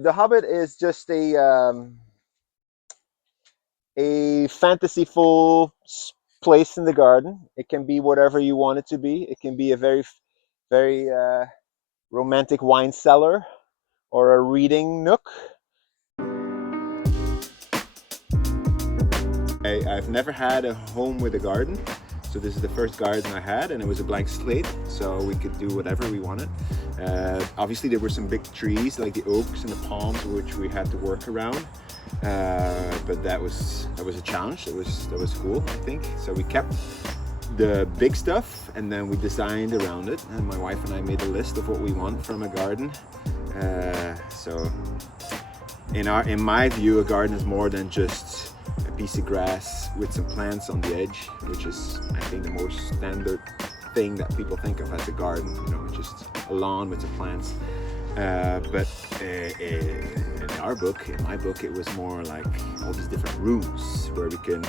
The Hobbit is just a fantasyful place in the garden. It can be whatever you want it to be. It can be a very romantic wine cellar or a reading nook. I've never had a home with a garden, so this is the first garden I had, and it was a blank slate, so we could do whatever we wanted. Obviously there were some big trees like the oaks and the palms which we had to work around, but that was a challenge. That was cool, I think. So we kept the big stuff and then we designed around it, and my wife and I made a list of what we want from a garden. So in my view, a garden is more than just a piece of grass with some plants on the edge, which is, I think, the most standard thing that people think of as a garden, you know, just a lawn with some plants. But in our book, in my book, it was more like all these different rooms where we can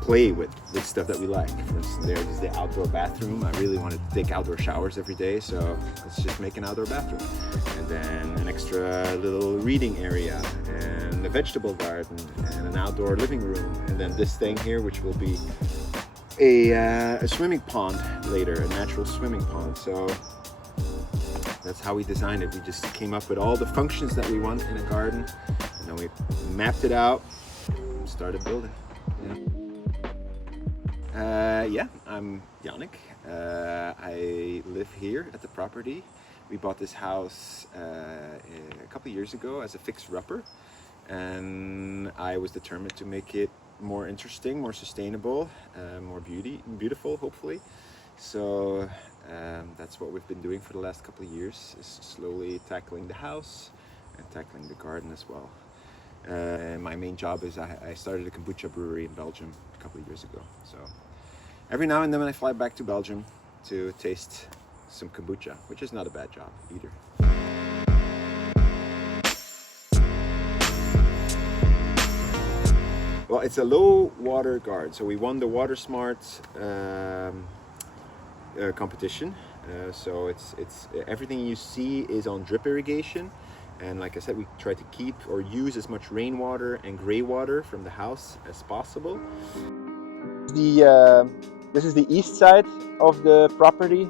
play with stuff that we like. For instance, there's the outdoor bathroom. I really wanted to take outdoor showers every day, so let's just make an outdoor bathroom. And then an extra little reading area, and a vegetable garden, and an outdoor living room. And then this thing here, which will be a swimming pond later, a natural swimming pond. So that's how we designed it. We just came up with all the functions that we want in a garden, and then we mapped it out and started building. Yeah, I'm Yannick. I live here at the property. We bought this house a couple of years ago as a fixer-upper, and I was determined to make it more interesting, more sustainable, more beautiful, hopefully. So that's what we've been doing for the last couple of years, is slowly tackling the house and tackling the garden as well. My main job is I started a kombucha brewery in Belgium a couple of years ago. So every now and then I fly back to Belgium to taste some kombucha, which is not a bad job either. Well, it's a low water garden, so we won the Water Smart competition. So it's everything you see is on drip irrigation. And like I said, we try to keep or use as much rainwater and gray water from the house as possible. This is the east side of the property,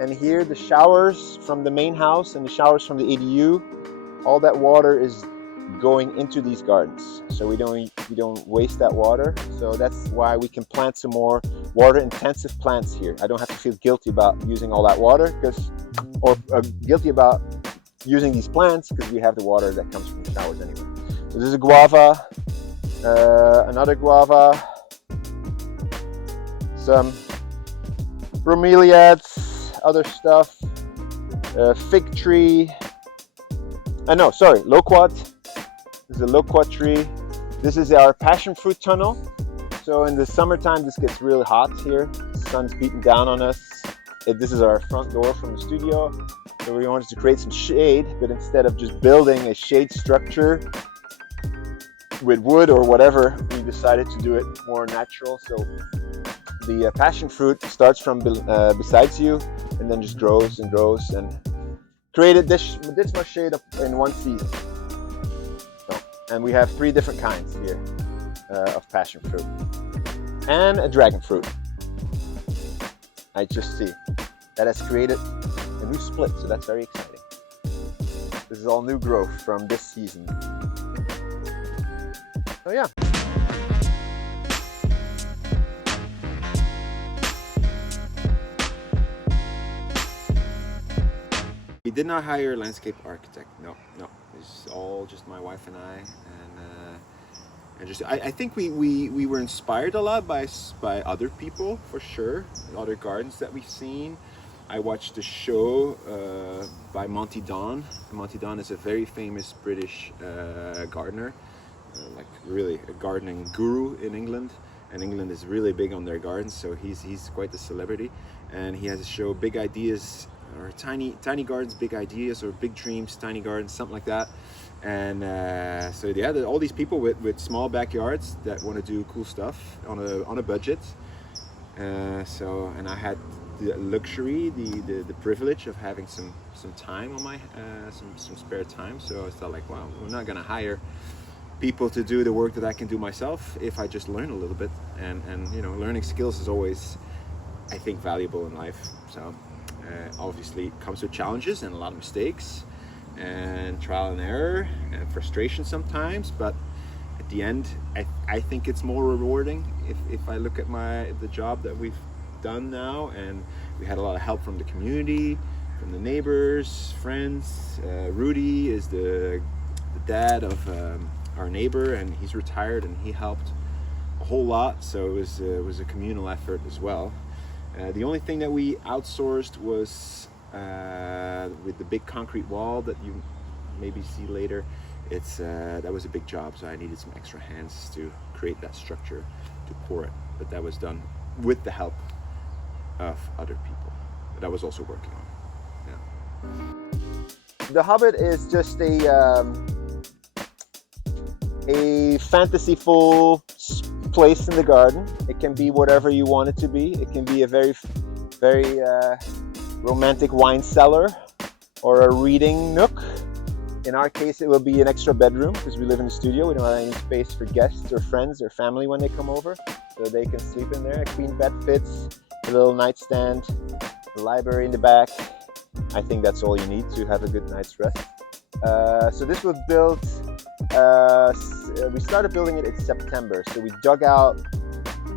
and here the showers from the main house and the showers from the ADU, all that water is going into these gardens. So we don't waste that water. So that's why we can plant some more water-intensive plants here. I don't have to feel guilty about using all that water, or guilty about using these plants, because we have the water that comes from the showers anyway. So this is a guava, another guava, some bromeliads, other stuff, fig tree, loquat. This is a loquat tree. This is our passion fruit tunnel. So in the summertime, this gets really hot here. The sun's beating down on us. This is our front door from the studio. So we wanted to create some shade, but instead of just building a shade structure with wood or whatever, we decided to do it more natural. So the passion fruit starts from besides you, and then just grows and grows, and created this much shade in one season. So, and we have 3 different kinds here of passion fruit, and a dragon fruit. I just see that has created a new split, so that's very exciting. This is all new growth from this season. So yeah. We did not hire a landscape architect. No. It's all just my wife and I, and just I think we were inspired a lot by other people, for sure, other gardens that we've seen. I watched a show by Monty Don. Monty Don is a very famous British gardener, like really a gardening guru in England. And England is really big on their gardens, so he's quite a celebrity. And he has a show, Big Ideas, or Tiny Gardens, Big Ideas, or Big Dreams, Tiny Gardens, something like that. And so yeah, all these people with small backyards that want to do cool stuff on a budget. And I had the luxury, the privilege of having some some time on my some spare time. So I thought like, wow, we're not gonna hire people to do the work that I can do myself if I just learn a little bit. And you know, learning skills is always, I think, valuable in life. So obviously it comes with challenges and a lot of mistakes and trial and error and frustration sometimes, but at the end I think it's more rewarding if I look at the job that we've done now. And we had a lot of help from the community, from the neighbors, friends. Rudy is the dad of our neighbor, and he's retired, and he helped a whole lot. So it was a communal effort as well. The only thing that we outsourced was with the big concrete wall that you maybe see later. That was a big job, so I needed some extra hands to create that structure, to pour it. But that was done with the help of other people that I was also working on. Yeah. The Hobbit is just a fantasyful place in the garden. It can be whatever you want it to be. It can be a very, very romantic wine cellar or a reading nook. In our case, it will be an extra bedroom because we live in a studio. We don't have any space for guests or friends or family when they come over, so they can sleep in there. A queen bed fits, a little nightstand, a library in the back. I think that's all you need to have a good night's rest. So this was built, we started building it in September. So we dug out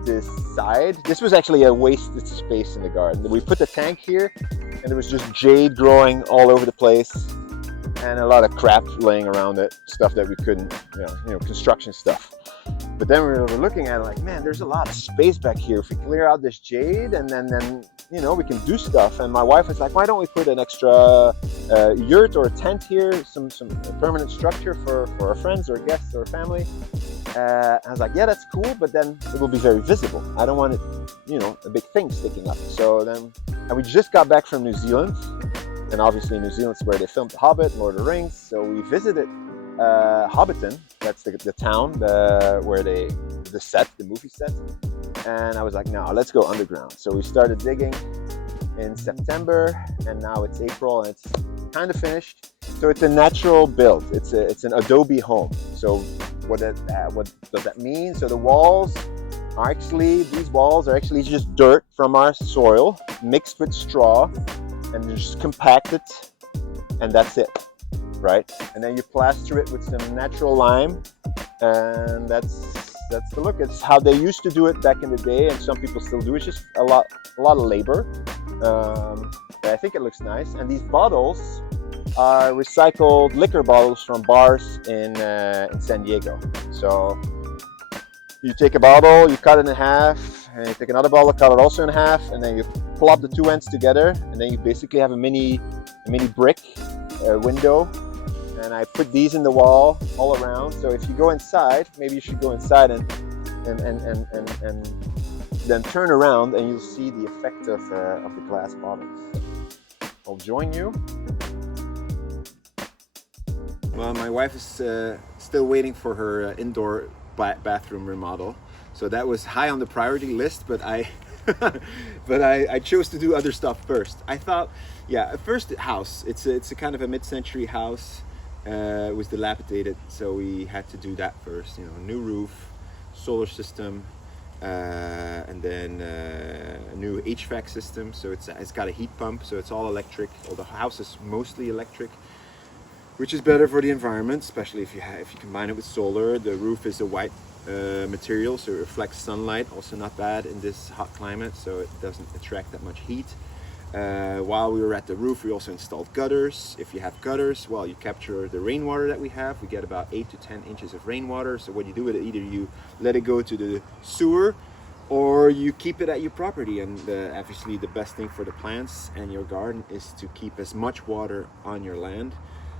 this side. This was actually a wasted space in the garden. We put the tank here, and there was just jade growing all over the place, and a lot of crap laying around it, stuff that we couldn't, you know, construction stuff. But then we were looking at it like, man, there's a lot of space back here. If we clear out this jade, and then you know, we can do stuff. And my wife was like, why don't we put an extra yurt or a tent here, some permanent structure for our friends or guests or family. I was like, yeah, that's cool, but then it will be very visible. I don't want it, you know, a big thing sticking up. So then, and we just got back from New Zealand, and obviously New Zealand's where they filmed The Hobbit, Lord of the Rings. So we visited Hobbiton, that's the town where the movie set. And I was like, no, let's go underground. So we started digging in September, and now it's April, and it's kind of finished. So it's a natural build. It's an adobe home. So what does that mean? So the walls are these walls are actually just dirt from our soil mixed with straw, and you just compact it, and that's it, right? And then you plaster it with some natural lime, and that's the look. It's how they used to do it back in the day, and some people still do. It's just a lot of labor, but I think it looks nice. And these bottles are recycled liquor bottles from bars in San Diego. So you take a bottle, you cut it in half, and you take another bottle, cut it also in half, and then you plop the two ends together, and then you basically have a mini brick window. And I put these in the wall all around. So if you go inside, maybe you should go inside and then turn around, and you'll see the effect of the glass bottles. I'll join you. Well, my wife is still waiting for her indoor bathroom remodel. So that was high on the priority list, but I chose to do other stuff first. I thought, yeah, first house. It's a kind of a mid-century house. It was dilapidated, so we had to do that first. You know, new roof, solar system, and then a new HVAC system. So it's got a heat pump, so it's all electric. Well, the house is mostly electric, which is better for the environment, especially if you combine it with solar. The roof is a white material, so it reflects sunlight. Also not bad in this hot climate, so it doesn't attract that much heat. While we were at the roof, we also installed gutters. If you have gutters, well, you capture the rainwater that we have. We get about 8 to 10 inches of rainwater. So what you do with it, either you let it go to the sewer, or you keep it at your property. And obviously the best thing for the plants and your garden is to keep as much water on your land.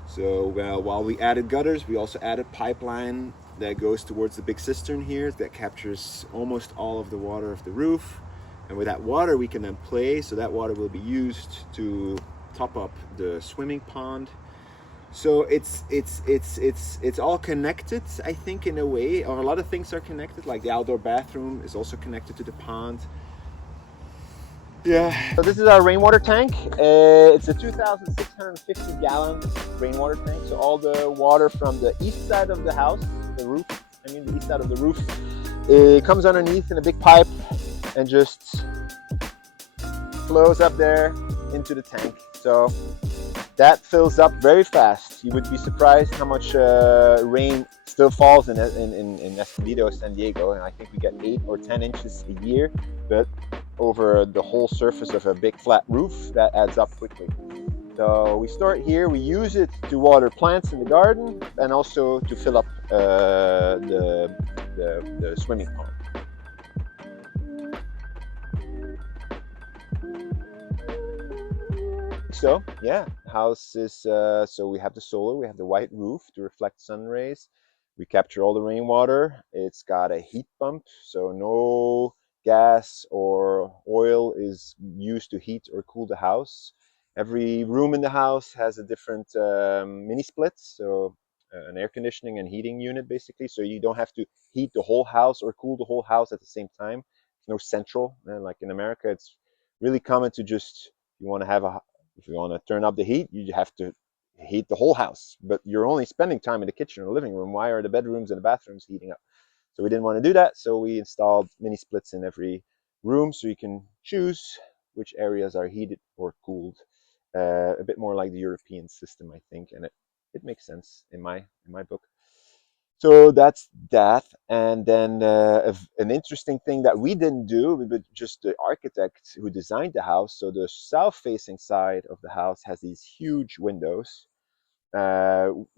So while we added gutters, we also added pipeline that goes towards the big cistern here that captures almost all of the water of the roof. And with that water, we can then play. So that water will be used to top up the swimming pond. So it's all connected, I think, in a way, or a lot of things are connected. Like the outdoor bathroom is also connected to the pond. Yeah. So this is our rainwater tank. It's a 2,650 gallon rainwater tank. So all the water from the east side of the house, the roof, the east side of the roof, it comes underneath in a big pipe and just flows up there into the tank. So that fills up very fast. You would be surprised how much rain still falls in Escondido, San Diego, and I think we get 8 or 10 inches a year, but over the whole surface of a big flat roof, that adds up quickly. So we start here, we use it to water plants in the garden and also to fill up the swimming pond. So yeah, house is so we have the solar, we have the white roof to reflect sun rays. We capture all the rainwater. It's got a heat pump, so no gas or oil is used to heat or cool the house. Every room in the house has a different mini split, so an air conditioning and heating unit basically. So you don't have to heat the whole house or cool the whole house at the same time. No central, like in America, it's really common to just you want to have a if you want to turn up the heat, you have to heat the whole house. But you're only spending time in the kitchen or living room. Why are the bedrooms and the bathrooms heating up? So we didn't want to do that. So we installed mini splits in every room so you can choose which areas are heated or cooled. A bit more like the European system, I think, and it makes sense in my book. So that's that. And then an interesting thing that we didn't do, but just the architect who designed the house. So the south-facing side of the house has these huge windows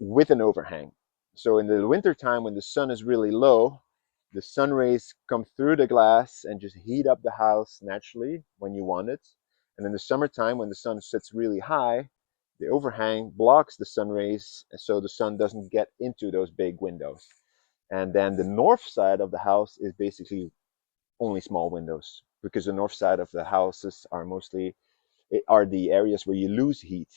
with an overhang. So in the winter time, when the sun is really low, the sun rays come through the glass and just heat up the house naturally when you want it. And in the summertime, when the sun sits really high, the overhang blocks the sun rays, so the sun doesn't get into those big windows. And then the north side of the house is basically only small windows, because the north side of the houses are mostly are the areas where you lose heat.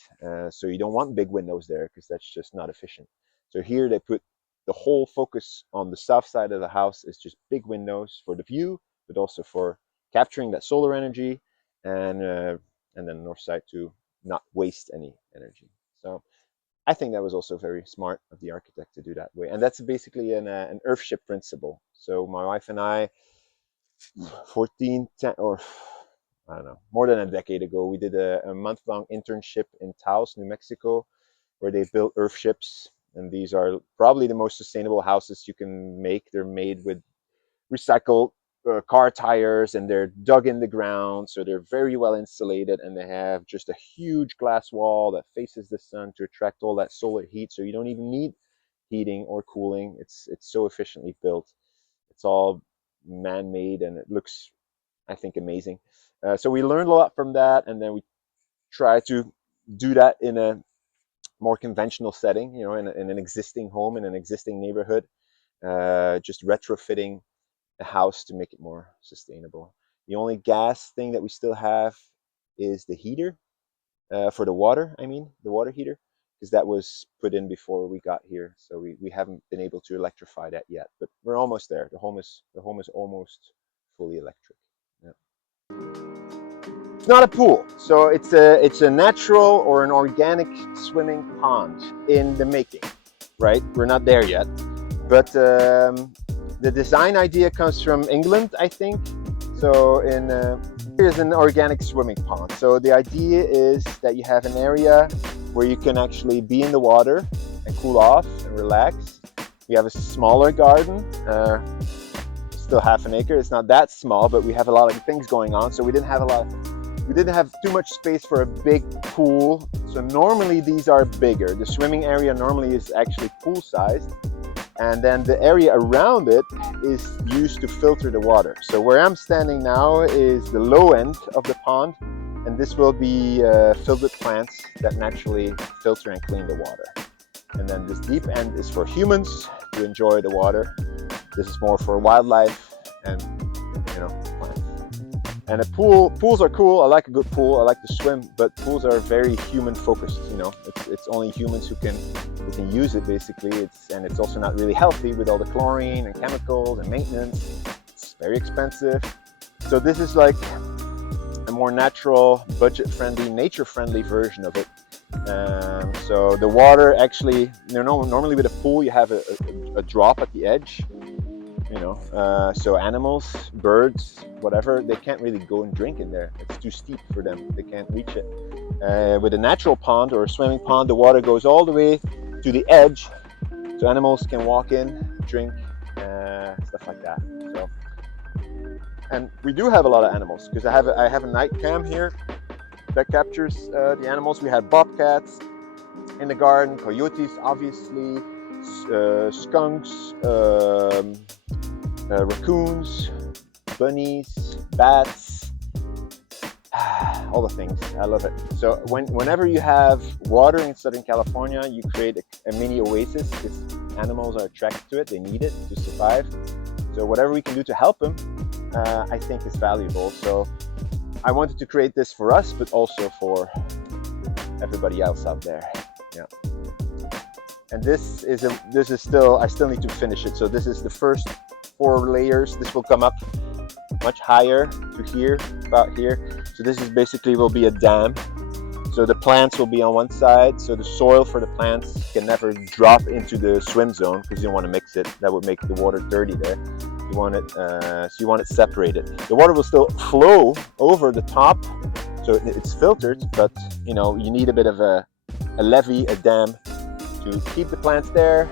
So you don't want big windows there because that's just not efficient. So here they put the whole focus on the south side of the house is just big windows for the view, but also for capturing that solar energy, and then the north side to not waste any energy. So I think that was also very smart of the architect to do that way. And that's basically an earthship principle. So my wife and I, 14, 10, or I don't know, more than a decade ago, we did a month-long internship in Taos, New Mexico, where they built earthships. And these are probably the most sustainable houses you can make. They're made with recycled car tires, and they're dug in the ground, so they're very well insulated, and they have just a huge glass wall that faces the sun to attract all that solar heat, so you don't even need heating or cooling. It's so efficiently built. It's all man-made, and it looks, I think, amazing. So we learned a lot from that, and then we try to do that in a more conventional setting, in an existing home, in an existing neighborhood, just retrofitting a house to make it more sustainable. The only gas thing that we still have is the heater for the water. The water heater, because that was put in before we got here, so we haven't been able to electrify that yet. But we're almost there. The home is almost fully electric. Yeah. It's not a pool, so it's a natural or an organic swimming pond in the making. Right, we're not there yet, but the design idea comes from England, I think. So here's an organic swimming pond. So the idea is that you have an area where you can actually be in the water and cool off and relax. We have a smaller garden, still half an acre. It's not that small, but we have a lot of things going on. So we didn't have too much space for a big pool. So normally these are bigger. The swimming area normally is actually pool sized. And then the area around it is used to filter the water. So where I'm standing now is the low end of the pond, and this will be filled with plants that naturally filter and clean the water. And then this deep end is for humans to enjoy the water. This is more for wildlife and plants. And pools are cool. I like a good pool. I like to swim, but pools are very human focused. It's only humans who can use it basically. It's also not really healthy with all the chlorine and chemicals and maintenance. It's very expensive. So this is like a more natural, budget-friendly, nature-friendly version of it. So the water actually, normally with a pool you have a drop at the edge, so animals, birds, whatever, they can't really go and drink in there. It's too steep for them. They can't reach it. With a natural pond or a swimming pond, the water goes all the way to the edge, so animals can walk in, drink, stuff like that. So, and we do have a lot of animals because I have a night cam here that captures the animals. We had bobcats in the garden, coyotes, obviously, skunks, raccoons, bunnies, bats, all the things. I love it. So whenever you have water in Southern California, you create a mini oasis because animals are attracted to it. They need it to survive. So whatever we can do to help them, I think is valuable. So I wanted to create this for us, but also for everybody else out there. Yeah. And this is still, I still need to finish it. So this is the first 4 layers. This will come up much higher to here, about here. So this is basically will be a dam. So the plants will be on one side. So the soil for the plants can never drop into the swim zone because you don't want to mix it. That would make the water dirty there. You want it, so you want it separated. The water will still flow over the top, so it's filtered. But you need a bit of a levee, a dam, to keep the plants there,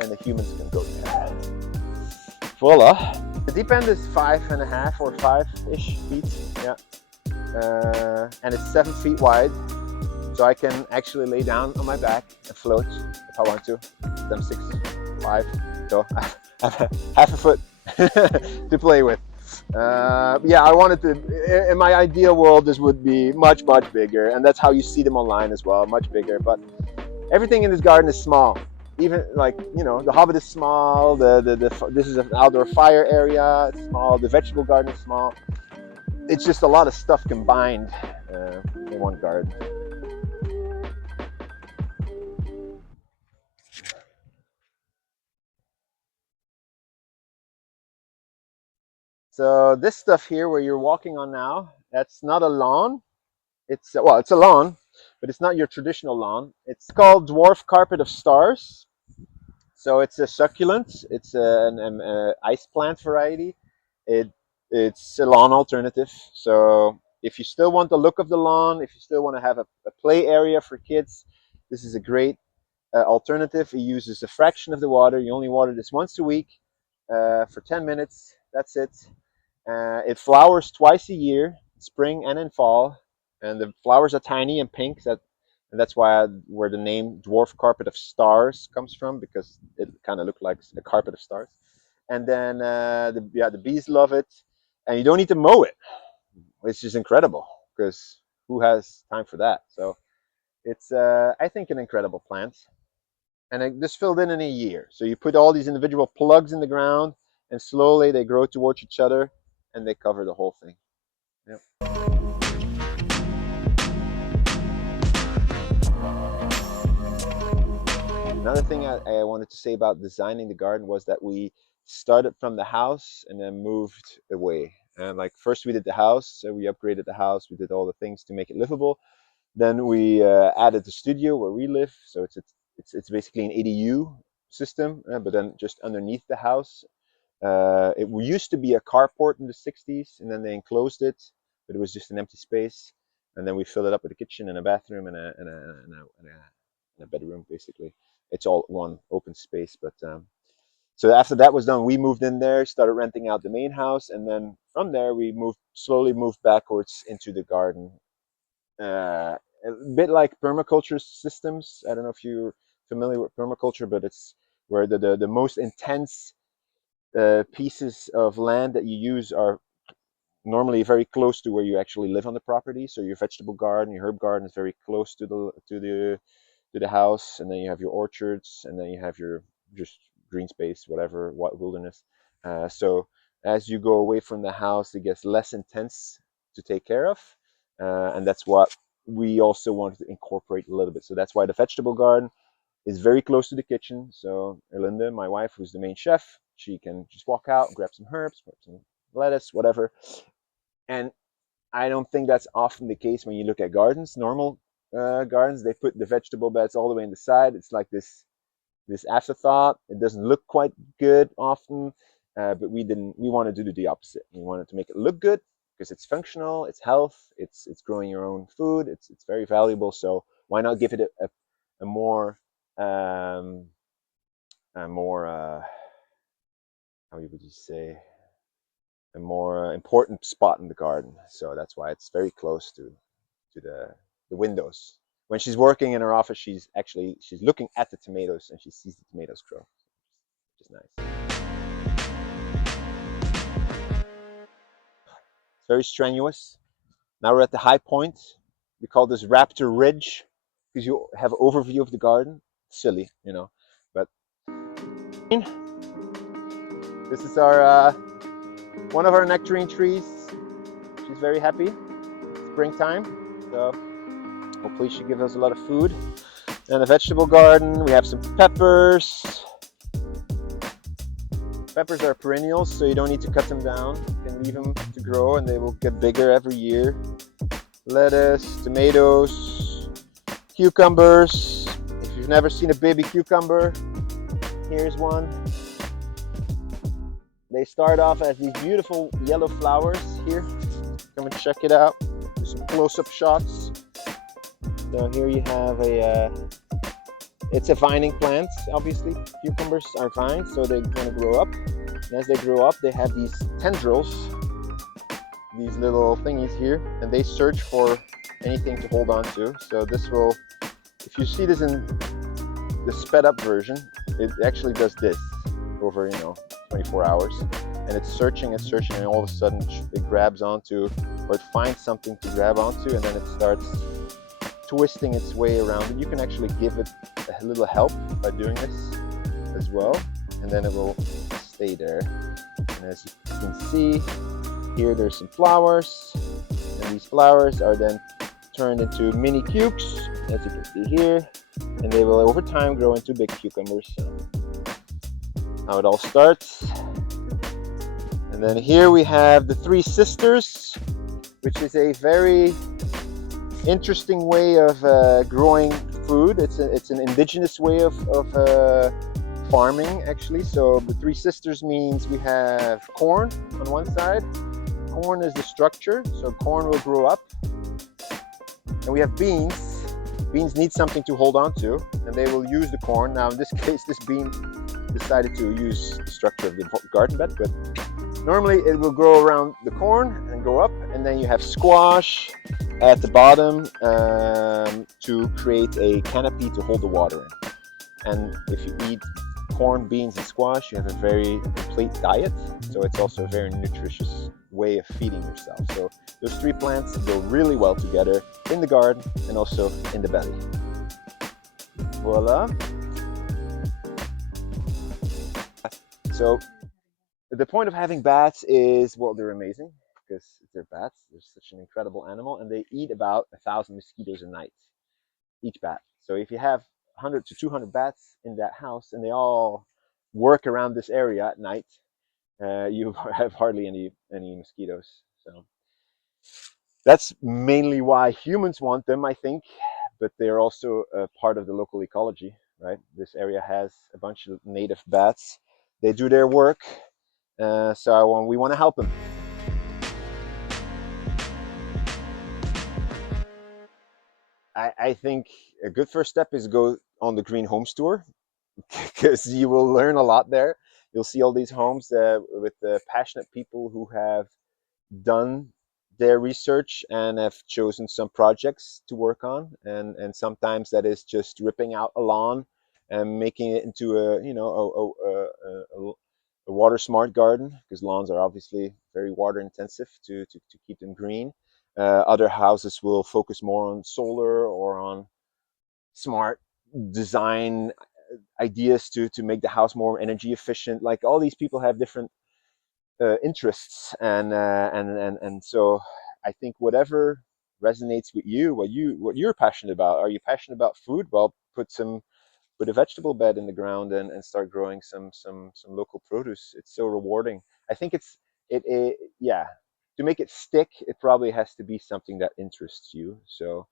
and the humans can go there. Voila! The deep end is 5.5 or 5-ish feet, yeah, and it's 7 feet wide, so I can actually lay down on my back and float if I want to. I'm 6'5", so I have half a foot to play with. Yeah, I wanted to, in my ideal world, this would be much bigger, and that's how you see them online as well, much bigger. But everything in this garden is small. Even the Hobbit is small. This is an outdoor fire area. It's small. The vegetable garden is small. It's just a lot of stuff combined in one garden. So this stuff here, where you're walking on now, that's not a lawn. It's a lawn, but it's not your traditional lawn. It's called dwarf carpet of stars. So it's a succulent. It's an ice plant variety. It's a lawn alternative. So if you still want the look of the lawn, if you still want to have a play area for kids, this is a great alternative. It uses a fraction of the water. You only water this once a week for 10 minutes. That's it. It flowers twice a year, spring and in fall, and the flowers are tiny and pink. And that's where the name dwarf carpet of stars comes from, because it kind of looked like a carpet of stars. And then the bees love it, and you don't need to mow it, which is incredible because who has time for that? So it's I think an incredible plant, and it just filled in a year. So you put all these individual plugs in the ground, and slowly they grow towards each other, and they cover the whole thing. Yep. Another thing I wanted to say about designing the garden was that we started from the house and then moved away. And like first we did the house, so we upgraded the house, we did all the things to make it livable. Then we added the studio where we live, so it's basically an ADU system, but then just underneath the house. It used to be a carport in the 60s, and then they enclosed it, but it was just an empty space. And then we filled it up with a kitchen and a bathroom and a bedroom, basically. It's all one open space. But so after that was done, we moved in there, started renting out the main house, and then from there we slowly moved backwards into the garden. A bit like permaculture systems. I don't know if you're familiar with permaculture, but it's where the most intense pieces of land that you use are normally very close to where you actually live on the property. So your vegetable garden, your herb garden is very close to the house, and then you have your orchards, and then you have your just green space, whatever, wilderness. So as you go away from the house, it gets less intense to take care of, and that's what we also wanted to incorporate a little bit. So that's why the vegetable garden is very close to the kitchen. So Erlinda, my wife, who's the main chef, she can just walk out, grab some herbs, grab some lettuce, whatever, and I don't think that's often the case when you look at gardens. Normal gardens, they put the vegetable beds all the way in the side. It's like this afterthought. It doesn't look quite good often, but we didn't. We wanted to do the opposite. We wanted to make it look good because it's functional, it's health, it's growing your own food. It's very valuable. So why not give it a more a more how would you say a more important spot in the garden. So that's why it's very close to the windows. When she's working in her office, she's looking at the tomatoes and she sees the tomatoes grow, which is nice. It's very strenuous. Now we're at the high point. We call this Raptor Ridge because you have an overview of the garden. Silly, you know, but this is our one of our nectarine trees. She's very happy. Springtime, so hopefully she gives us a lot of food. And a vegetable garden. We have some peppers. Peppers are perennials, so you don't need to cut them down. You can leave them to grow and they will get bigger every year. Lettuce, tomatoes, cucumbers. If you've never seen a baby cucumber, here's one. They start off as these beautiful yellow flowers here. Come and check it out. There's some close-up shots. So here you have it's a vining plant, obviously. Cucumbers are vines, so they're going to grow up. And as they grow up, they have these tendrils, these little thingies here, and they search for anything to hold on to. So this will, if you see this in the sped up version, it actually does this over, 24 hours. And it's searching, and all of a sudden it grabs onto, or it finds something to grab onto, and then it starts twisting its way around. And you can actually give it a little help by doing this as well, and then it will stay there. And as you can see here, there's some flowers, and these flowers are then turned into mini cukes, as you can see here, and they will over time grow into big cucumbers. So how it all starts. And then here we have the Three Sisters, which is a very interesting way of growing food. It's an indigenous way of farming, actually. So the Three Sisters means we have corn on one side. Corn is the structure, so corn will grow up. And we have beans. Beans need something to hold on to, and they will use the corn. Now in this case, this bean decided to use the structure of the garden bed, but normally it will grow around the corn and go up, and then you have squash at the bottom to create a canopy to hold the water in. And if you eat corn, beans, and squash, you have a very complete diet. So it's also a very nutritious way of feeding yourself. So those three plants go really well together in the garden and also in the belly. Voila. So the point of having bats is, well, they're amazing because they're bats. They're such an incredible animal, and they eat about 1,000 mosquitoes a night, each bat. So if you have 100 to 200 bats in that house and they all work around this area at night, you have hardly any mosquitoes. So that's mainly why humans want them, I think, but they're also a part of the local ecology, right? This area has a bunch of native bats. They do their work, so we want to help them. I think a good first step is go on the Green Homes Tour because you will learn a lot there. You'll see all these homes with passionate people who have done their research and have chosen some projects to work on, and sometimes that is just ripping out a lawn and making it into a water smart garden, because lawns are obviously very water intensive to keep them green. Other houses will focus more on solar or on smart design ideas to make the house more energy efficient. Like, all these people have different interests, and so I think whatever resonates with you, what you're passionate about. Are you passionate about food? Well, put a vegetable bed in the ground and start growing some local produce. It's so rewarding. I think it yeah. to make it stick, it probably has to be something that interests you. So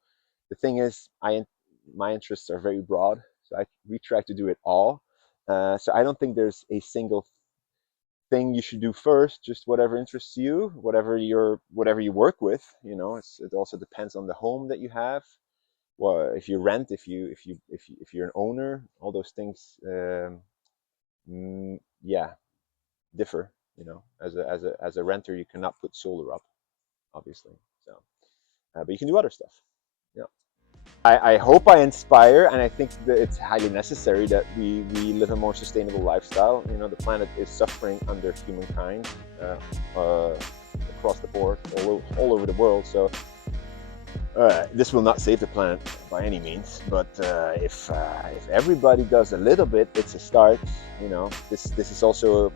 the thing is, my interests are very broad, so we try to do it all. So I don't think there's a single thing you should do first. Just whatever interests you, whatever you work with. You know, it also depends on the home that you have. Well, if you rent, if you're an owner, all those things, yeah, differ. You know, as a renter, you cannot put solar up, obviously. So, but you can do other stuff. Yeah. I hope I inspire, and I think that it's highly necessary that we live a more sustainable lifestyle. You know, the planet is suffering under humankind across the board, all over the world. So this will not save the planet by any means, but if everybody does a little bit, it's a start. You know, this is also,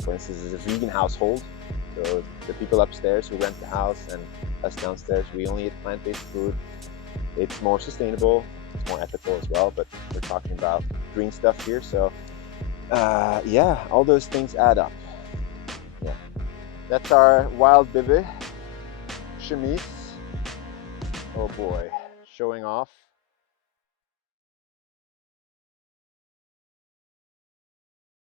for instance, is a vegan household. So the people upstairs who rent the house and us downstairs, we only eat plant-based food. It's more sustainable, it's more ethical as well, but we're talking about green stuff here. So yeah, all those things add up. Yeah, that's our wild bibby chemise. Oh boy, showing off.